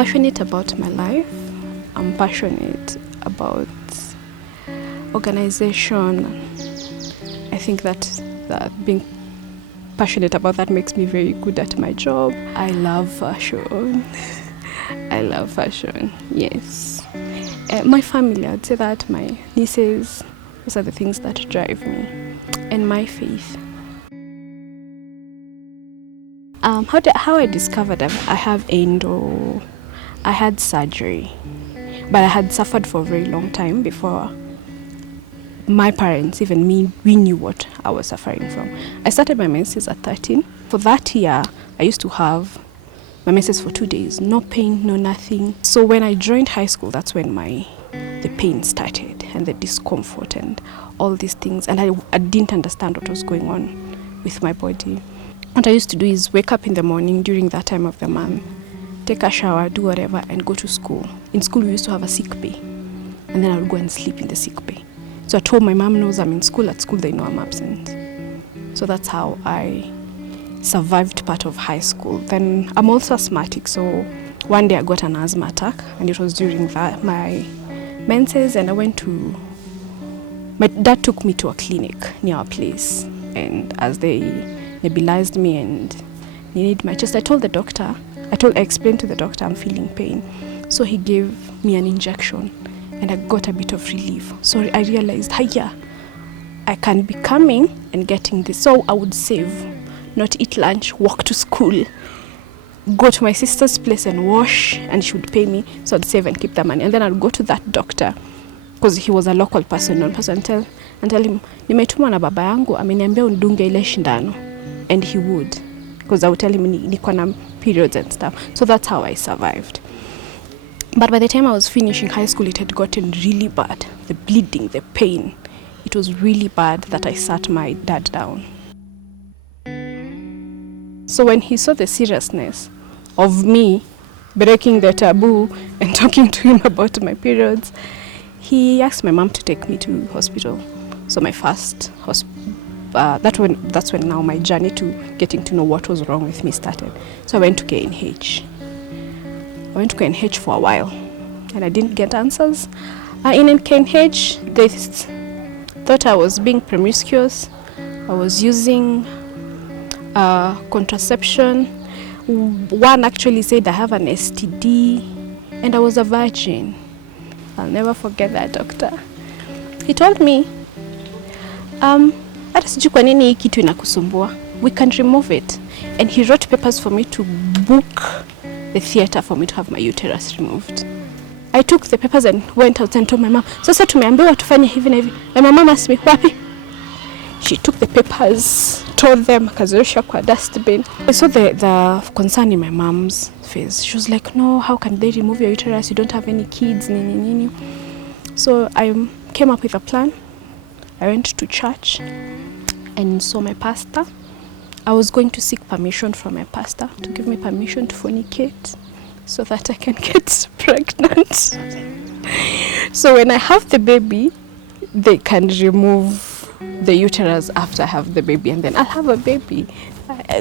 passionate about my life. I'm passionate about organization. I think that being passionate about that makes me very good at my job. I love fashion. I love fashion, yes. My family, I'd say that my nieces, those are the things that drive me. And my faith. How I discovered I have endo, I had surgery, but I had suffered for a very long time before my parents, even me, we knew what I was suffering from. I started my menses at 13. For that year, I used to have my menses for 2 days, no pain, no nothing. So when I joined high school, that's when the pain started and the discomfort and all these things. And I didn't understand what was going on with my body. What I used to do is wake up in the morning during that time of the month, take a shower, do whatever, and go to school. In school, we used to have a sick bay, and then I would go and sleep in the sick bay. So at home, my mom knows I'm in school. At school, they know I'm absent. So that's how I survived part of high school. Then I'm also asthmatic, so one day I got an asthma attack, and it was during my menses, and my dad took me to a clinic near our place, and as they nebulized me and needed my chest, I explained to the doctor I'm feeling pain. So he gave me an injection and I got a bit of relief. So I realized, I can be coming and getting this. So I would save, not eat lunch, walk to school, go to my sister's place and wash, and she would pay me. So I'd save and keep the money. And then I'd go to that doctor, because he was a local person, and tell him, nimetumwa na baba yangu, ameniambia undunge ile shindano. And he would, because I would tell him niko na periods and stuff. So that's how I survived. But by the time I was finishing high school, it had gotten really bad. The bleeding, the pain. It was really bad that I sat my dad down. So when he saw the seriousness of me breaking the taboo and talking to him about my periods, he asked my mom to take me to hospital. So my first that's when now my journey to getting to know what was wrong with me started. So I went to KNH. I went to KNH for a while, and I didn't get answers. In KNH, they thought I was being promiscuous. I was using contraception. One actually said I have an STD, and I was a virgin. I'll never forget that doctor. He told me, hata sijui kwa nini hii kitu inakusumbua. We can remove it. And he wrote papers for me to book the theater for me to have my uterus removed. I took the papers and went out and told my mom, sasa tumeambiwa tufanye hivi na hivi. And my mom asked me, wapi? She took the papers, told them, akazirusha kwa dustbin. I saw the concern in my mom's face. She was like, no, how can they remove your uterus? You don't have any kids, nini. So I came up with a plan. I went to church and saw my pastor. I was going to seek permission from my pastor to give me permission to fornicate so that I can get pregnant. So when I have the baby, they can remove the uterus after I have the baby, and then I'll have a baby.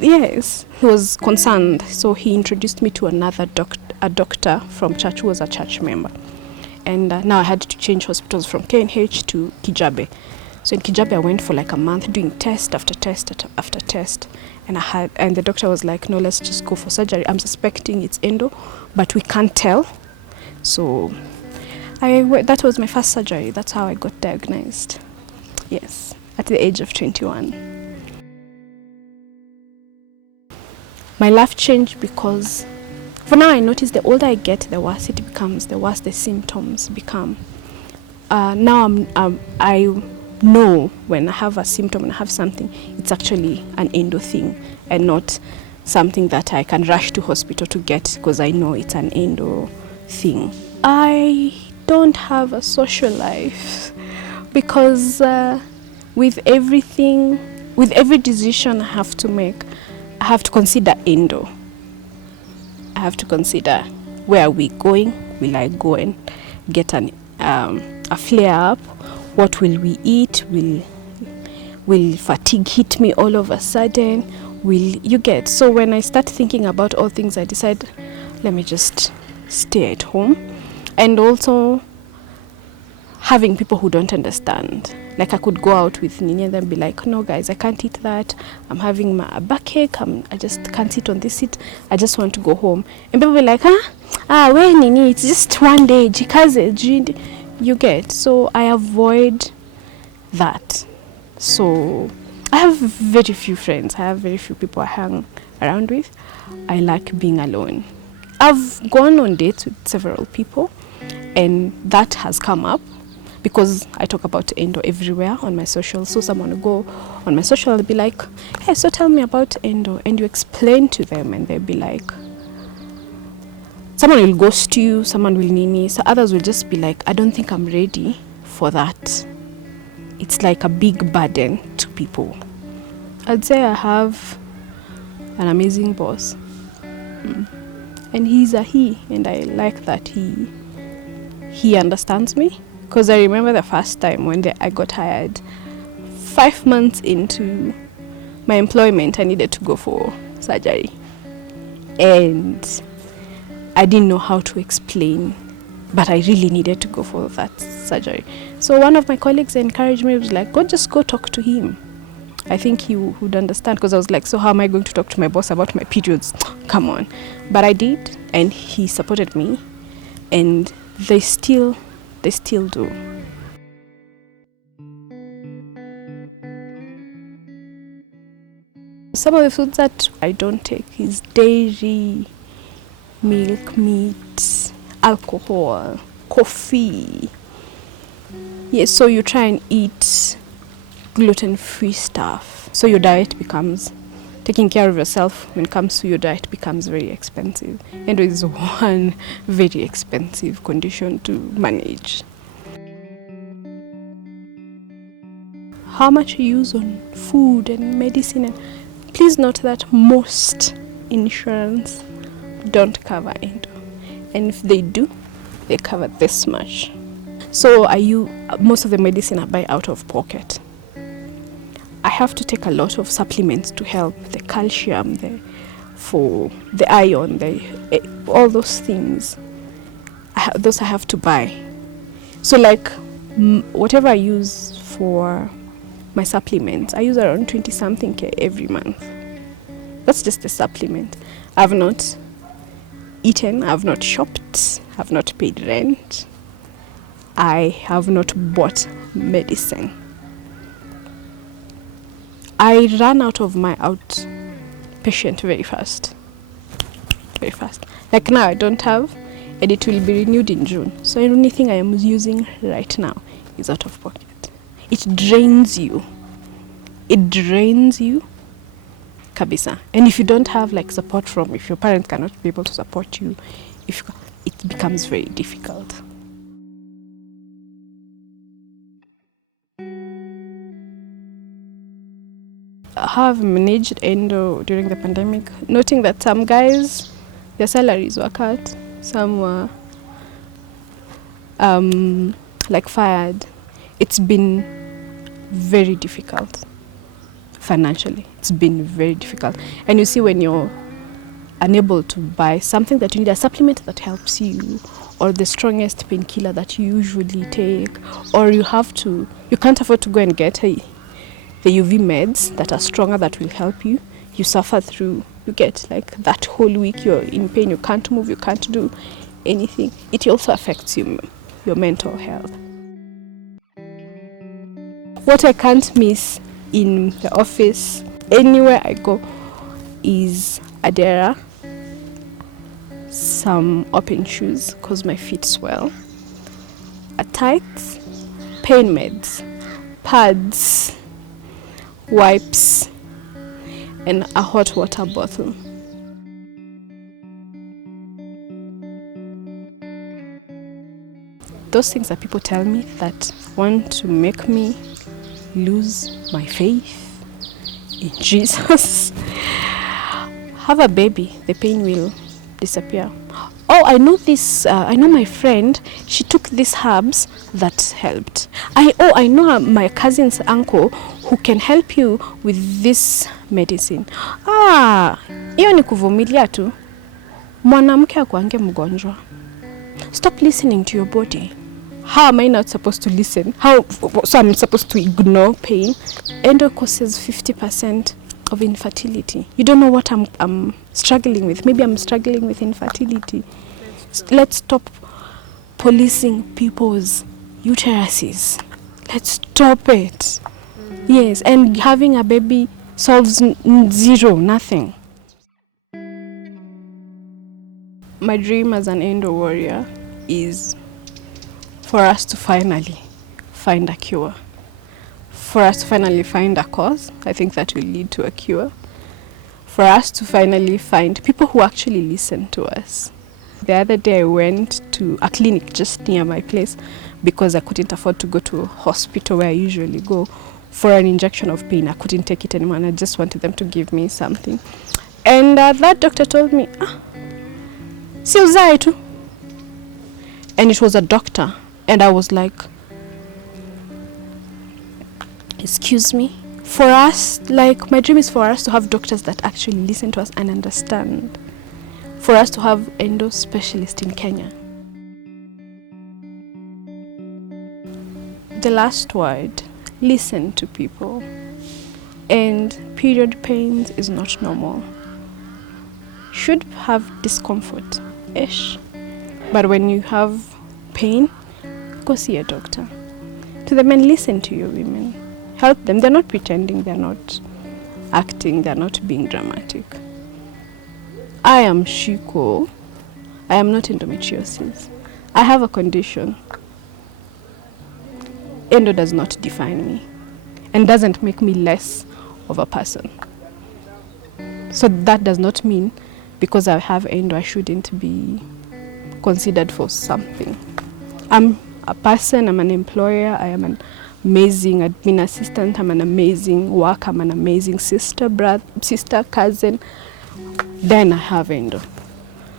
Yes, he was concerned, so he introduced me to a doctor from church who was a church member. And now I had to change hospitals from KNH to Kijabe. So in Kijabe, I went for like a month doing test after test after test. And the doctor was like, no, let's just go for surgery. I'm suspecting it's endo, but we can't tell. So that was my first surgery. That's how I got diagnosed. Yes, at the age of 21. My life changed because for now I notice the older I get, the worse it becomes, the worse the symptoms become. Now I know when I have a symptom and I have something, it's actually an endo thing and not something that I can rush to hospital to get because I know it's an endo thing. I don't have a social life because with every decision I have to make, I have to consider endo. I have to consider where are we going? Will I go and get a flare up? What will we eat? Will fatigue hit me all of a sudden? Will you get? So when I start thinking about all things, I decide, let me just stay at home, and also having people who don't understand. Like I could go out with Nini and then be like, no guys, I can't eat that. I'm having my backache. I just can't sit on this seat. I just want to go home. And people be like, where Nini? It's just one day. Jikaze, you get. So I avoid that. So I have very few friends. I have very few people I hang around with. I like being alone. I've gone on dates with several people, and that has come up because I talk about endo everywhere on my social. So someone will go on my social and be like, hey, so tell me about endo, and you explain to them, and they'll be like, someone will ghost you, someone will nini, so others will just be like, I don't think I'm ready for that. It's like a big burden to people. I'd say I have an amazing boss, and he's a he, and I like that he understands me. Because I remember the first time when I got hired, 5 months into my employment, I needed to go for surgery, and I didn't know how to explain, but I really needed to go for that surgery. So one of my colleagues encouraged me, was like, just go talk to him. I think he would understand, because I was like, so how am I going to talk to my boss about my periods? Come on. But I did, and he supported me, and they still do. Some of the foods that I don't take is dairy, milk, meat, alcohol, coffee. Yes, so you try and eat gluten-free stuff. So your diet becomes, taking care of yourself when it comes to your diet becomes very expensive. And it is one very expensive condition to manage. How much you use on food and medicine. And please note that most insurance don't cover endo. And if they do, they cover this much. So most of the medicine I buy out of pocket. I have to take a lot of supplements to help the calcium, for the iron, all those things. Those I have to buy. So like whatever I use for my supplements, I use around 20 something every month. That's just the supplement. I've not eaten, I've not shopped, I've not paid rent, I have not bought medicine. I ran out of my outpatient very fast. Like now I don't have, and it will be renewed in June. So anything I am using right now is out of pocket. It drains you. Kabisa. And if you don't have like support if your parents cannot be able to support you, it becomes very difficult. How I've managed endo during the pandemic, noting that some guys, their salaries were cut, some were fired. It's been very difficult financially. It's been very difficult. And you see, when you're unable to buy something that you need, a supplement that helps you, or the strongest painkiller that you usually take, or you can't afford to go and get the UV meds that are stronger that will help you. You suffer through, you get like that whole week you're in pain, you can't move, you can't do anything. It also affects your mental health. What I can't miss in the office, anywhere I go, is Adera, some open shoes because my feet swell, a tights, pain meds, pads, wipes, and a hot water bottle. Those things that people tell me that want to make me lose my faith in Jesus. Have a baby, the pain will disappear. Oh, I know this. I know my friend. She took these herbs that helped. I know my cousin's uncle who can help you with this medicine. Hiyo ni kuvumilia tu. Mwanamke akuange mgonjwa. Stop listening to your body. How am I not supposed to listen? So I'm supposed to ignore pain? Endo causes 50% of infertility. You don't know what I'm struggling with. Maybe I'm struggling with infertility. Let's stop policing people's uteruses. Let's stop it. Yes, and having a baby solves nothing. My dream as an endo warrior is for us to finally find a cure. For us to finally find a cause. I think that will lead to a cure. For us to finally find people who actually listen to us. The other day I went to a clinic just near my place because I couldn't afford to go to a hospital where I usually go for an injection of pain. I couldn't take it anymore and I just wanted them to give me something. And that doctor told me, si uzae tu. And it was a doctor. And I was like, excuse me? For us, like, my dream is for us to have doctors that actually listen to us and understand. For us to have endo specialists in Kenya. The last word, listen to people. And period pains is not normal. Should have discomfort-ish. But when you have pain, go see a doctor. To the men, listen to your women. Help them. They're not pretending, they're not acting, they're not being dramatic. I am Shiko. I am not endometriosis. I have a condition. Endo does not define me and doesn't make me less of a person. So that does not mean because I have endo I shouldn't be considered for something. I'm a person, I'm an employer, I am an amazing admin assistant, I'm an amazing worker, I'm an amazing sister, cousin. Then I have endo.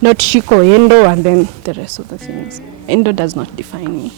Not Shiko endo and then the rest of the things. Endo does not define me.